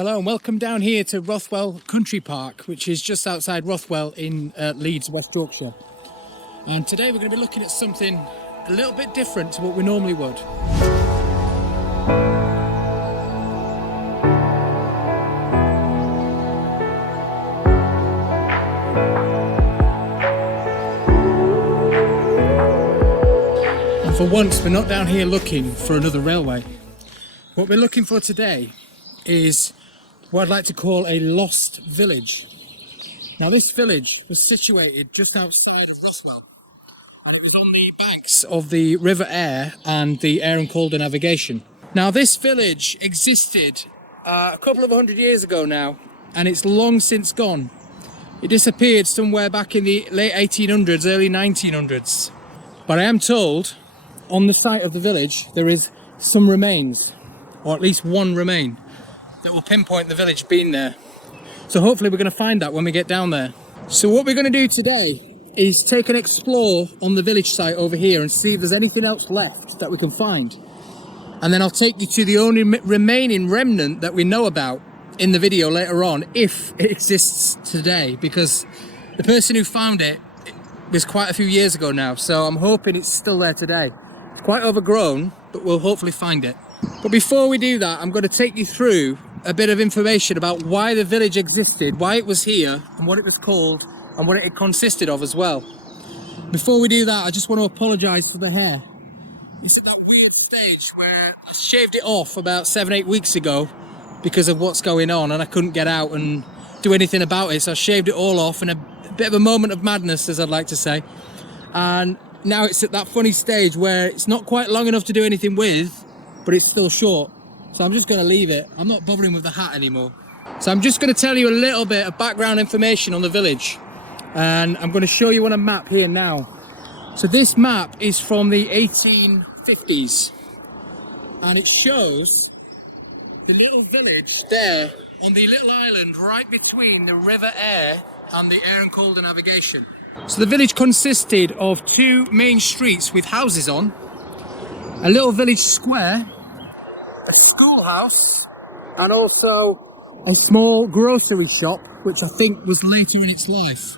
Hello and welcome down here to Rothwell Country Park, which is just outside Rothwell in Leeds, West Yorkshire. And today we're going to be looking at something a little bit different to what we normally would. And for once, we're not down here looking for another railway. What we're looking for today is what I'd like to call a lost village. Now this village was situated just outside of Rothwell, and it was on the banks of the River Aire and the Aire and Calder navigation. Now this village existed a couple of 100 years ago now, and it's long since gone. It disappeared somewhere back in the late 1800s, early 1900s. But I am told on the site of the village there is some remains, or at least one remain, that will pinpoint the village being there. So hopefully we're going to find that when we get down there. So what we're going to do today is take an explore on the village site over here and see if there's anything else left that we can find. And then I'll take you to the only remaining remnant that we know about in the video later on, if it exists today, because the person who found it was quite a few years ago now, so I'm hoping it's still there today. It's quite overgrown, but we'll hopefully find it. But before we do that, I'm going to take you through a bit of information about why the village existed, why it was here, and what it was called, and what it consisted of as well. Before we do that, I just want to apologise for the hair. It's at that weird stage where I shaved it off about 7-8 weeks ago because of what's going on, and I couldn't get out and do anything about it, so I shaved it all off in a bit of a moment of madness, as I'd like to say. And now it's at that funny stage where it's not quite long enough to do anything with, but it's still short. So I'm just going to leave it. I'm not bothering with the hat anymore. So I'm just going to tell you a little bit of background information on the village. And I'm going to show you on a map here now. So this map is from the 1850s. And it shows the little village there on the little island right between the River Aire and the Aire and Calder navigation. So the village consisted of two main streets with houses on, a little village square, a schoolhouse, and also a small grocery shop, which I think was later in its life.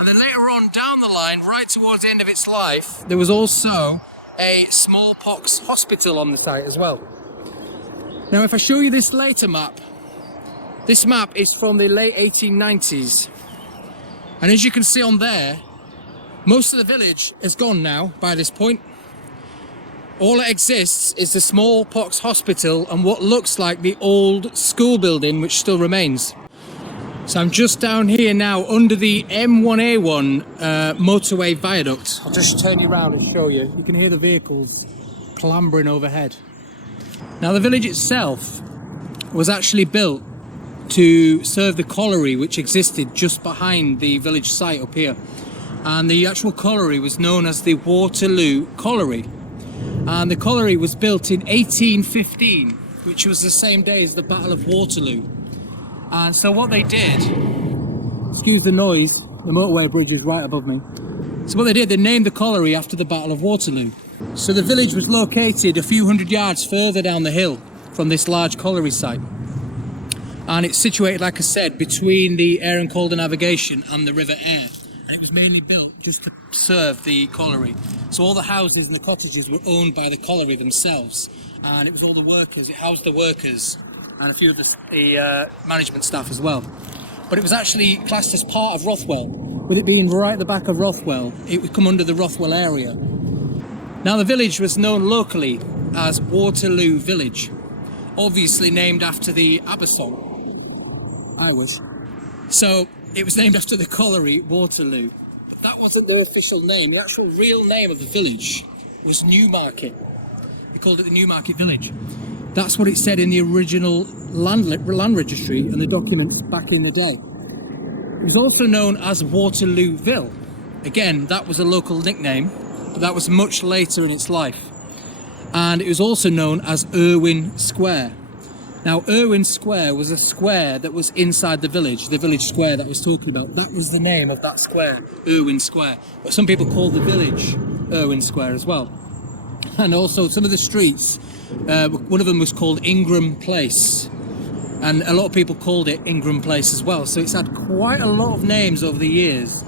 And then later on down the line, right towards the end of its life, there was also a smallpox hospital on the site as well. Now if I show you this later map, this map is from the late 1890s. And as you can see on there, most of the village is gone now by this point. All that exists is the smallpox hospital and what looks like the old school building, which still remains. So I'm just down here now under the M1A1 motorway viaduct. I'll just turn you around and show you. You can hear the vehicles clambering overhead. Now the village itself was actually built to serve the colliery, which existed just behind the village site up here. And the actual colliery was known as the Waterloo Colliery. And the colliery was built in 1815, which was the same day as the Battle of Waterloo. And so what they did, excuse the noise, the motorway bridge is right above me. So what they did, they named the colliery after the Battle of Waterloo. So the village was located a few hundred yards further down the hill from this large colliery site. And it's situated, like I said, between the Aire and Calder navigation and the River Aire. And it was mainly built just to serve the colliery. So all the houses and the cottages were owned by the colliery themselves. And it was all the workers, it housed the workers and a few of the management staff as well. But it was actually classed as part of Rothwell. With it being right at the back of Rothwell, it would come under the Rothwell area. Now the village was known locally as Waterloo Village, obviously named after the ABBA song. I wish. So it was named after the colliery Waterloo. But that wasn't the official name. The actual real name of the village was Newmarket. They called it the Newmarket Village. That's what it said in the original land registry and the documents back in the day. It was also known as Waterlooville. Again, that was a local nickname, but that was much later in its life. And it was also known as Irwin Square. Now, Irwin Square was a square that was inside the village square that I was talking about. That was the name of that square, Irwin Square. But some people call the village Irwin Square as well. And also some of the streets, one of them was called Ingram Place. and a lot of people called it Ingram Place as well. So it's had quite a lot of names over the years,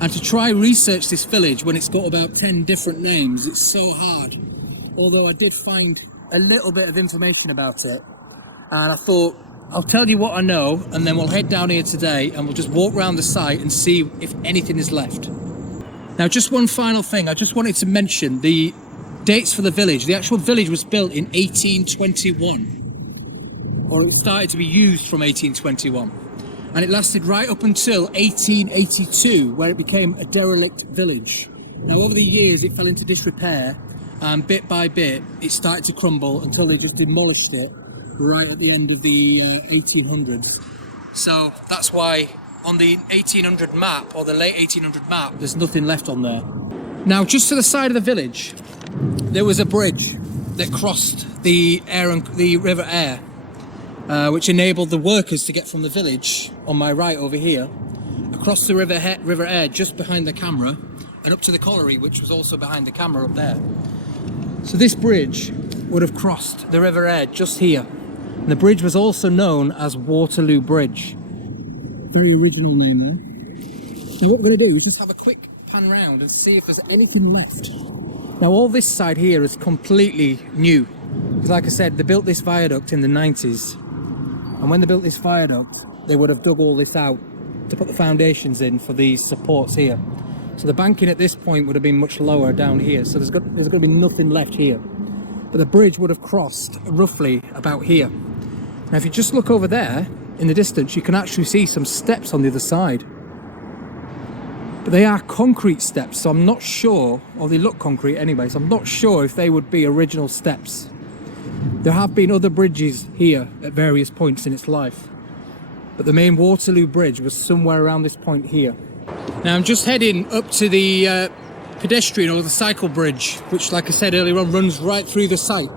and to try research this village when it's got about 10 different names, it's so hard. Although I did find a little bit of information about it, and I thought I'll tell you what I know, and then we'll head down here today and we'll just walk around the site and see if anything is left. Now, just one final thing, I just wanted to mention the dates for the village. The actual village was built in 1821, or it started to be used from 1821, and it lasted right up until 1882, where it became a derelict village. Now, over the years it fell into disrepair, and bit by bit it started to crumble until they just demolished it right at the end of the 1800s. So that's why on the 1800 map, or the late 1800 map, there's nothing left on there. Now, just to the side of the village, there was a bridge that crossed the Aire and the River Aire, which enabled the workers to get from the village on my right over here, across the River Aire just behind the camera, and up to the colliery, which was also behind the camera up there. So this bridge would have crossed the River Aire just here. And the bridge was also known as Waterloo Bridge. Very original name there. So what we're going to do is just have a quick pan round and see if there's anything left. Now, all this side here is completely new. Because like I said, they built this viaduct in the 90s. And when they built this viaduct, they would have dug all this out to put the foundations in for these supports here. So the banking at this point would have been much lower down here. So there's going to be nothing left here. But the bridge would have crossed roughly about here. Now, if you just look over there in the distance, you can actually see some steps on the other side. But they are concrete steps, so I'm not sure, or they look concrete anyway, so I'm not sure if they would be original steps. There have been other bridges here at various points in its life, but the main Waterloo Bridge was somewhere around this point here. Now, I'm just heading up to the pedestrian or the cycle bridge, which, like I said earlier on, runs right through the site.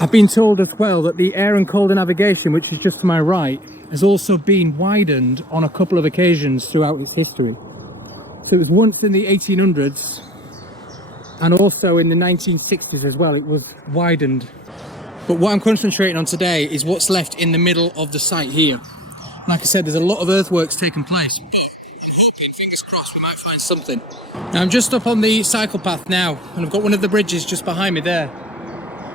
I've been told as well that the Aire and Calder navigation, which is just to my right, has also been widened on a couple of occasions throughout its history. So it was once in the 1800s and also in the 1960s as well, it was widened. But what I'm concentrating on today is what's left in the middle of the site here. Like I said, there's a lot of earthworks taking place, but I'm hoping, fingers crossed, we might find something. Now, I'm just up on the cycle path now, and I've got one of the bridges just behind me there,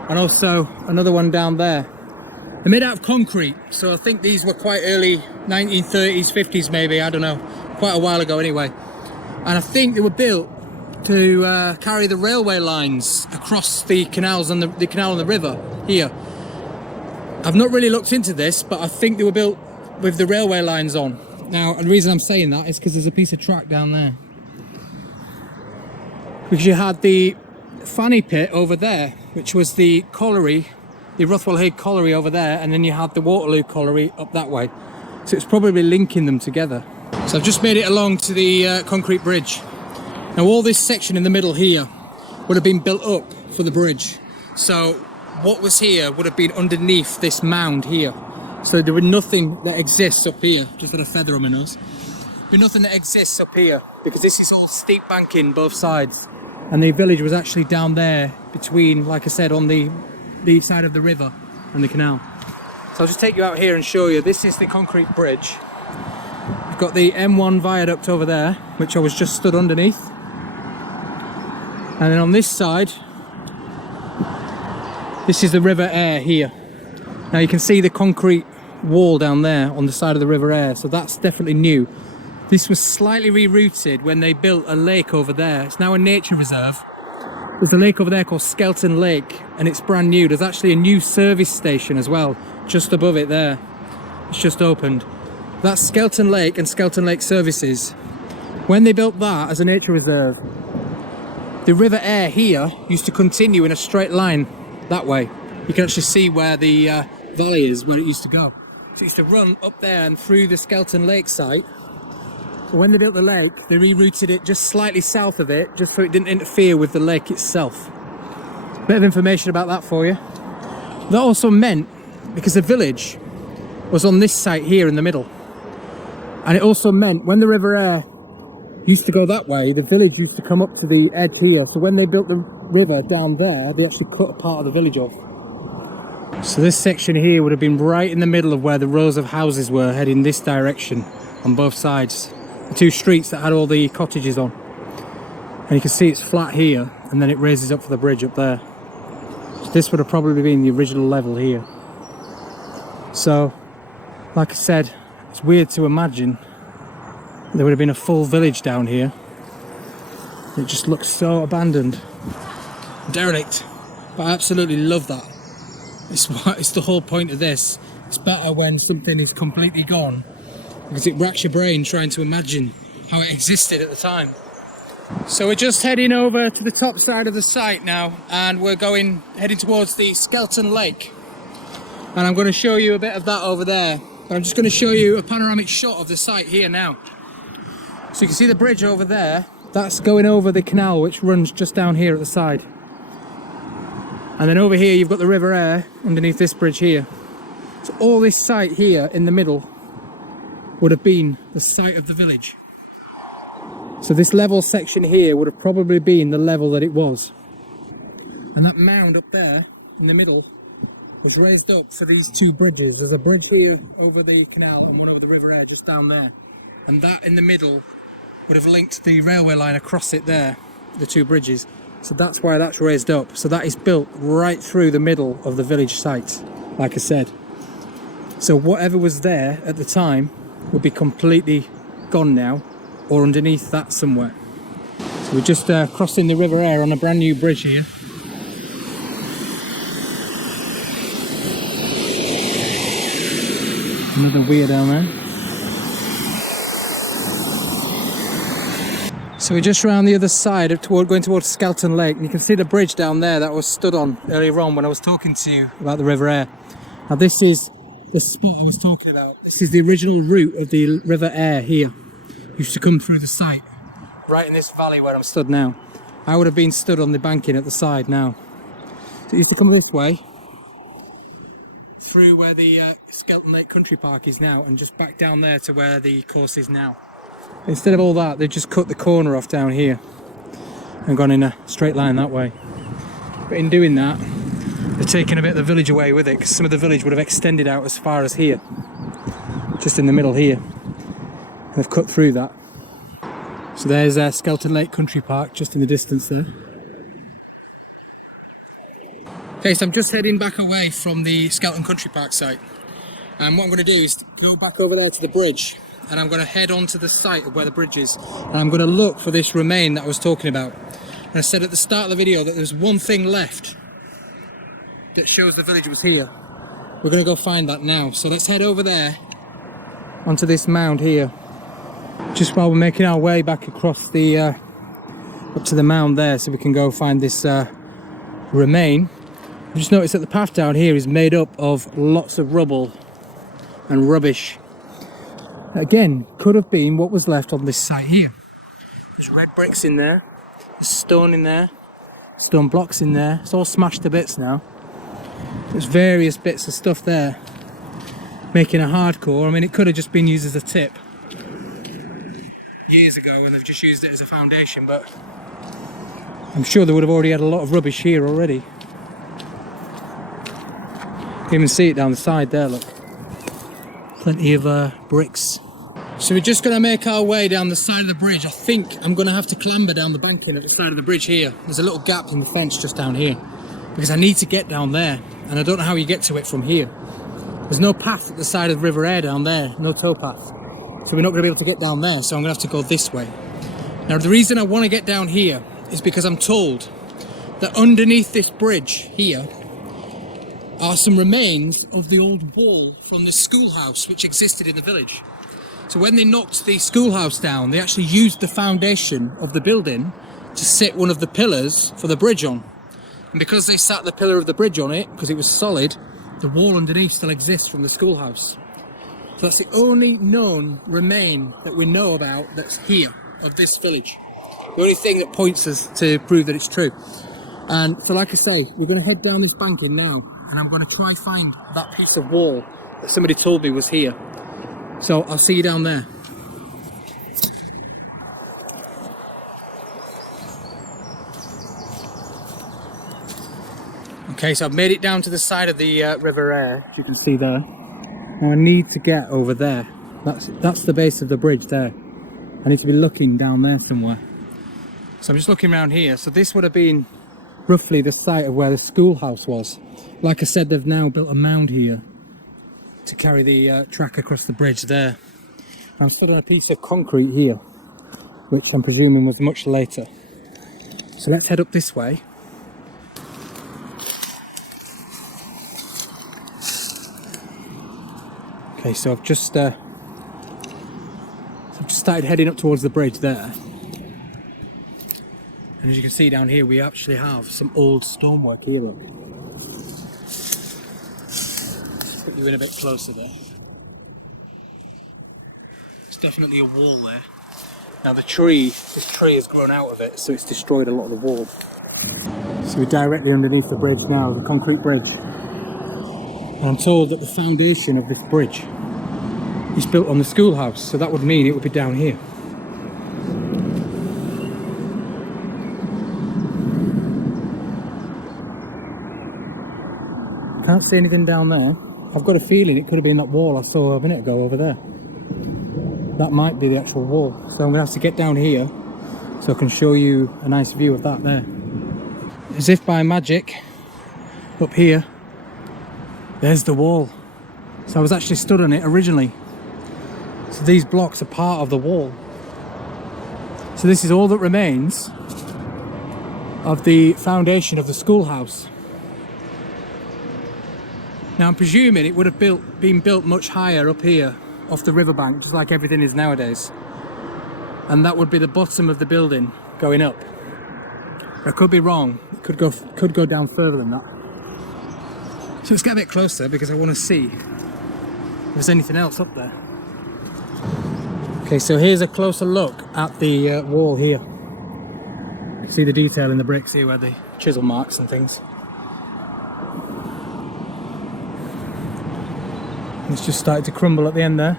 and also another one down there. They're made out of concrete, so I think these were quite early 1930s, 50s maybe, I don't know, quite a while ago anyway. And I think they were built to carry the railway lines across the canals and the canal and the river here. I've not really looked into this, but I think they were built with the railway lines on. Now, the reason I'm saying that is because there's a piece of track down there. Because you had the Fanny Pit over there, which was the colliery, the Rothwell Colliery over there, and then you had the Waterloo Colliery up that way. So it's probably linking them together. So I've just made it along to the concrete bridge. Now, all this section in the middle here would have been built up for the bridge. So what was here would have been underneath this mound here. So there would be nothing that exists up here. Just had a feather on my nose. There'd be nothing that exists up here because this is all steep banking both sides. And the village was actually down there between, like I said, on the side of the river and the canal. So I'll just take you out here and show you. This is the concrete bridge. We've got the M1 viaduct over there, which I was just stood underneath. And then on this side, this is the River Aire here. Now you can see the concrete wall down there on the side of the River Aire, so that's definitely new. This was slightly rerouted when they built a lake over there. It's now a nature reserve. There's a lake over there called Skelton Lake, and it's brand new. There's actually a new service station as well, just above it there. It's just opened. That's Skelton Lake and Skelton Lake Services. When they built that as a nature reserve, the River Aire here used to continue in a straight line that way. You can actually see where the valley is, where it used to go. So it used to run up there and through the Skelton Lake site. So when they built the lake, they rerouted it just slightly south of it, just so it didn't interfere with the lake itself. Bit of information about that for you. That also meant, because the village was on this site here in the middle, and it also meant when the River Aire used to go that way, the village used to come up to the edge here. So when they built the river down there, they actually cut a part of the village off. So this section here would have been right in the middle of where the rows of houses were heading this direction on both sides. The two streets that had all the cottages on. And you can see it's flat here and then it raises up for the bridge up there. So this would have probably been the original level here. So, like I said, it's weird to imagine there would have been a full village down here. It just looks so abandoned, derelict, but I absolutely love that. It's the whole point of this. It's better when something is completely gone, because it racks your brain trying to imagine how it existed at the time. So we're just heading over to the top side of the site now, and we're heading towards the Skeleton Lake. And I'm going to show you a bit of that over there. But I'm just going to show you a panoramic shot of the site here now. So you can see the bridge over there. That's going over the canal which runs just down here at the side. And then over here you've got the River Aire underneath this bridge here. So all this site here in the middle would have been the site of the village. So this level section here would have probably been the level that it was. And that mound up there in the middle was raised up for these two bridges. There's a bridge here over the canal and one over the River Aire just down there. And that in the middle would have linked the railway line across it there, the two bridges. So that's why that's raised up. So that is built right through the middle of the village site, like I said. So whatever was there at the time would be completely gone now, or underneath that somewhere. So we're just crossing the River Aire on a brand new bridge here. Another weir down there. So we're just around the other side of going towards Skeleton Lake, and you can see the bridge down there that I was stood on earlier on when I was talking to you about the River Aire. Now this is the spot I was talking about. This is the original route of the River Aire here. It used to come through the site, right in this valley where I'm stood now. I would have been stood on the banking at the side now. So you have to come this way, through where the Skeleton Lake Country Park is now, and just back down there to where the course is now. Instead of all that, they've just cut the corner off down here and gone in a straight line that way. But in doing that, they're taking a bit of the village away with it, because some of the village would have extended out as far as here, just in the middle here. And they've cut through that. So there's Skeleton Lake Country Park just in the distance there. Okay, so I'm just heading back away from the Skeleton Country Park site, and what I'm going to do is go back over there to the bridge, and I'm going to head on to the site of where the bridge is, and I'm going to look for this remain that I was talking about. And I said at the start of the video that there's one thing left that shows the village was here. We're going to go find that now, so let's head over there onto this mound here, just while we're making our way back across the up to the mound there, so we can go find this remain. I just noticed that the path down here is made up of lots of rubble and rubbish. Again, could have been what was left on this site here. There's red bricks in there, there's stone in there, stone blocks in there. It's all smashed to bits now. There's various bits of stuff there, making a hardcore. I mean, it could have just been used as a tip years ago, and they've just used it as a foundation, but I'm sure they would have already had a lot of rubbish here already. You can even see it down the side there, look. Plenty of bricks. So we're just going to make our way down the side of the bridge. I think I'm going to have to clamber down the banking at the side of the bridge here. There's a little gap in the fence just down here, because I need to get down there, and I don't know how you get to it from here. There's no path at the side of the River Aire down there, no towpath. So we're not going to be able to get down there, so I'm going to have to go this way. Now the reason I want to get down here is because I'm told that underneath this bridge here are some remains of the old wall from the schoolhouse which existed in the village. So when they knocked the schoolhouse down, they actually used the foundation of the building to sit one of the pillars for the bridge on. And because they sat the pillar of the bridge on it, because it was solid, the wall underneath still exists from the schoolhouse. So that's the only known remain that we know about that's here, of this village. The only thing that points us to prove that it's true. And so like I say, we're going to head down this banking now, and I'm going to try find that piece of wall that somebody told me was here. So I'll see you down there. Okay, so I've made it down to the side of the River Aire, as you can see there. Now I need to get over there. That's the base of the bridge there. I need to be looking down there somewhere. So I'm just looking around here. So this would have been roughly the site of where the schoolhouse was. Like I said, they've now built a mound here to carry the track across the bridge there. I'm stood on a piece of concrete here, which I'm presuming was much later. So let's head up this way. Okay, so I've just started heading up towards the bridge there. And as you can see down here, we actually have some old stonework here, look. Put you in a bit closer there. There's definitely a wall there. Now this tree has grown out of it, so it's destroyed a lot of the wall. So we're directly underneath the bridge now, the concrete bridge. And I'm told that the foundation of this bridge is built on the schoolhouse, so that would mean it would be down here. Can't see anything down there. I've got a feeling it could have been that wall I saw a minute ago over there. That might be the actual wall. So I'm going to have to get down here so I can show you a nice view of that there. As if by magic, up here, there's the wall. So I was actually stood on it originally. So these blocks are part of the wall. So this is all that remains of the foundation of the schoolhouse. Now I'm presuming it would have been built much higher up here off the riverbank, just like everything is nowadays. And that would be the bottom of the building going up. I could be wrong. It could go down further than that. So let's get a bit closer because I want to see if there's anything else up there. Okay, so here's a closer look at the wall here. You see the detail in the bricks here where the chisel marks and things. It's just started to crumble at the end there.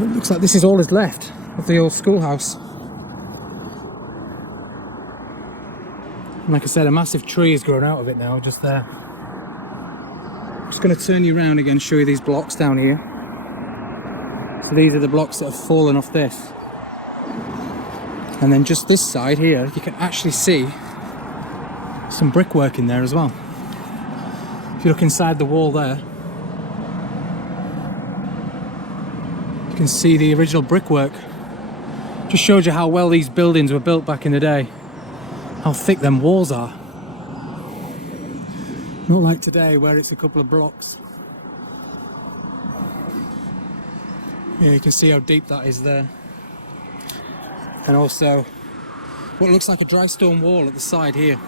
It looks like this is all that's left of the old schoolhouse. And like I said, a massive tree has grown out of it now, just there. I'm just going to turn you around again and show you these blocks down here. These are the blocks that have fallen off this. And then just this side here, you can actually see some brickwork in there as well. If you look inside the wall there, you can see the original brickwork. Just shows you how well these buildings were built back in the day. How thick them walls are. Not like today where it's a couple of blocks. Yeah, you can see how deep that is there. And also what looks like a dry stone wall at the side here.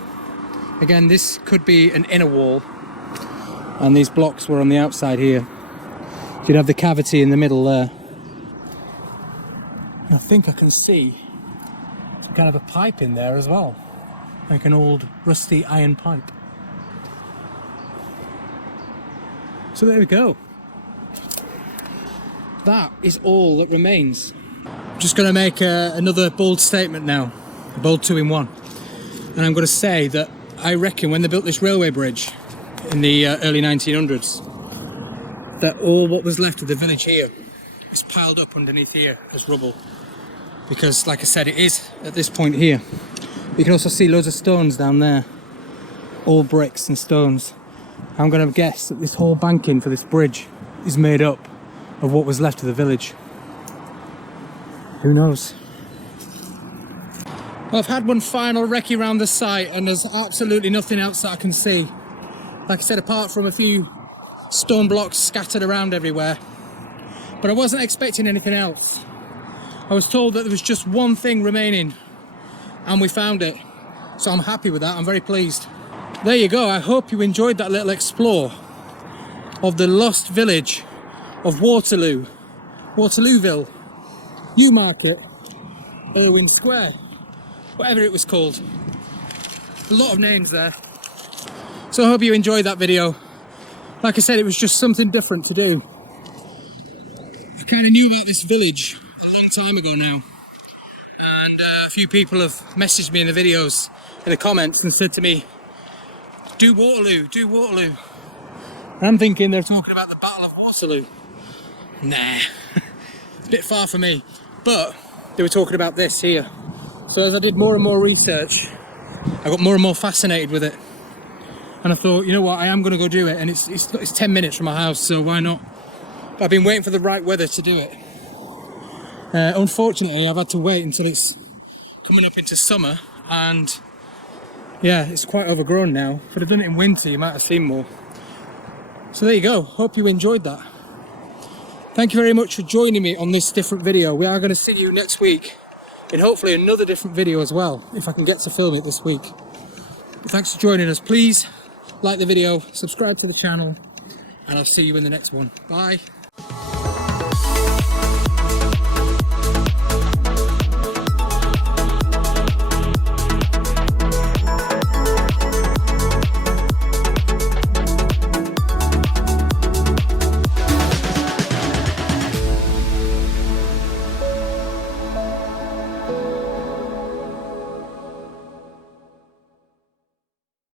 Again, this could be an inner wall. And these blocks were on the outside here. You'd have the cavity in the middle there. And I think I can see some kind of a pipe in there as well. Like an old rusty iron pipe. So there we go. That is all that remains. I'm just going to make another bold statement now. A bold 2-in-1. And I'm going to say that I reckon when they built this railway bridge in the early 1900s, that all what was left of the village here is piled up underneath here as rubble, because like I said, it is at this point here. You can also see loads of stones down there, all bricks and stones. I'm going to guess that this whole banking for this bridge is made up of what was left of the village. Who knows? Well, I've had one final recce around the site and there's absolutely nothing else that I can see. Like I said, apart from a few stone blocks scattered around everywhere. But I wasn't expecting anything else. I was told that there was just one thing remaining and we found it. So I'm happy with that, I'm very pleased. There you go, I hope you enjoyed that little explore of the Lost Village of Waterloo, Waterlooville, Newmarket, Irwin Square, whatever it was called. A lot of names there. So I hope you enjoyed that video. Like I said, it was just something different to do. I kind of knew about this village a long time ago now. And a few people have messaged me in the videos in the comments and said to me, do Waterloo, do Waterloo. And I'm thinking they're talking about the Battle of Waterloo. Nah, it's a bit far for me. But they were talking about this here. So as I did more and more research, I got more and more fascinated with it. And I thought, you know what, I am going to go do it. And it's 10 minutes from my house, so why not? But I've been waiting for the right weather to do it. Unfortunately, I've had to wait until it's coming up into summer, and yeah, it's quite overgrown now. If I'd have done it in winter, you might have seen more. So there you go. Hope you enjoyed that. Thank you very much for joining me on this different video. We are going to see you next week in hopefully another different video as well, if I can get to film it this week. But thanks for joining us. Please like the video, subscribe to the channel, and I'll see you in the next one. Bye.